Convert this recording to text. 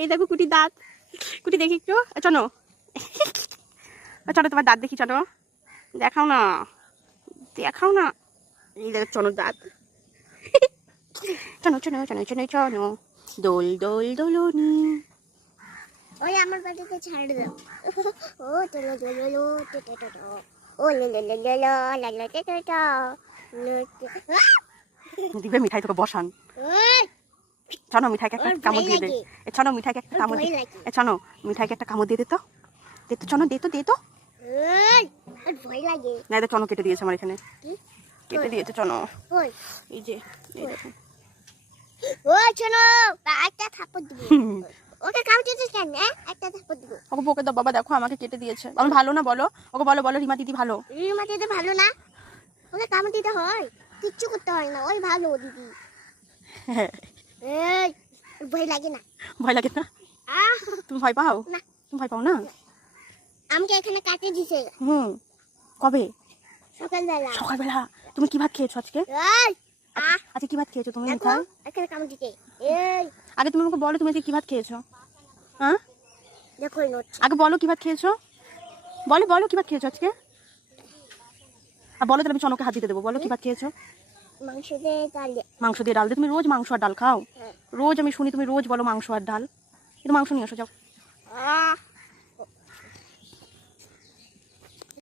এই দেখো কুটি দাঁত, কুটি দেখি একটু, চলো চলো তোমার দাঁত দেখি, চলো দেখাও না, দেখাও না, এই দেখো চলো দাঁত। চলো চলো চলো চলো চলো, দোল দোল দোলনি। ওই আমার বাড়িতে ছাড় দাও। ও চলো চলো লো টো টো টো টো। ও লো লো লো লো লো লা লা টো টো টো। দিবে মিঠাই তোকে বসান। ওই চলো মিঠাইকে একটা কামড় দিয়ে দে। চলো মিঠাইকে একটা কামড় ভয় দিয়ে, লাগে। চলো মিঠাইকে একটা কামড় দিয়ে দে তো, দে তো, চলো দে তো, দে তো। ওই আর ভয় লাগে। না এটা চনো কেটে দিয়েছে আমার এখানে, কি কেটে দিয়েছে চনো, ওই এই যে এই দেখো। ওই চলো একটা থাপ্পড় দিব। ওকে কামড়েছিস কেন? একটা থাপ্পড় দিব। ওকে বকে দাও বাবা, দেখো আমাকে কেটে দিয়েছে, আমি ভালো না বলো, ওকে বলো, বলো রিমা দিদি ভালো। রিমা দিদি ভালো না? ওকে কামড় দিতে হয়, কিচ্ছু করতে হয় না, ওই ভালো দিদি। হ্যাঁ এই ভয় লাগে না? ভয় লাগে না? আহ তুমি ভয় পাও? না। তুমি ভয় পাও না? আমাকে এখানে কাটে দিছে কবে? সকালবেলা। সকালবেলা। তুমি কি ভাত খেয়েছো আজকে? এই আজকে কি ভাত খেয়েছো তুমি? দেখো মিঠাই এখানে কামড় দিতে। এই আগে তুমি আমাকে বলো, তুমি আজকে কি ভাত খেয়েছো? হ্যাঁ দেখো নড়ছে। আগে বলো কি ভাত খেয়েছো, বলো বলো কি ভাত খেয়েছো আজকে, আর বলো তাহলে আমি চনকে হাত দিতে দেবো, বলো কি ভাত খেয়েছো? মাংস দিয়ে ডাল দিয়ে। মাংস দিয়ে ডাল দিয়ে, তুমি রোজ মাংস আর ডাল খাও? হ্যাঁ। রোজ আমি শুনি তুমি রোজ বলো মাংস আর ডাল, কিন্তু মাংস নিয়ে আসো যাও। আহ